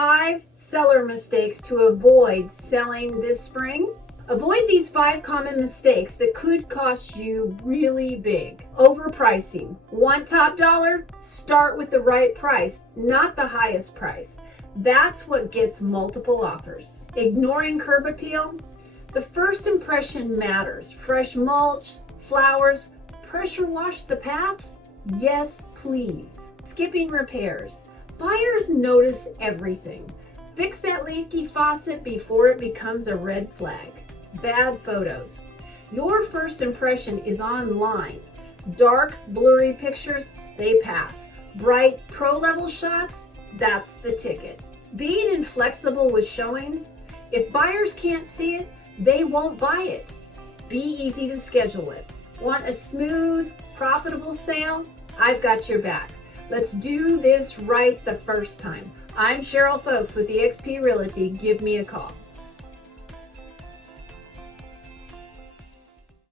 5 seller mistakes to avoid selling this spring. Avoid these 5 common mistakes that could cost you really big. Overpricing. Want top dollar? Start with the right price, not the highest price. That's what gets multiple offers. Ignoring curb appeal. The first impression matters. Fresh mulch, flowers, pressure wash the paths? Yes, please. Skipping repairs. Buyers notice everything. Fix that leaky faucet before it becomes a red flag. Bad photos. Your first impression is online. Dark, blurry pictures, they pass. Bright, pro-level shots, that's the ticket. Being inflexible with showings. If buyers can't see it, they won't buy it. Be easy to schedule it. Want a smooth, profitable sale? I've got your back. Let's do this right the first time. I'm Cheryl Folks with eXp Realty. Give me a call.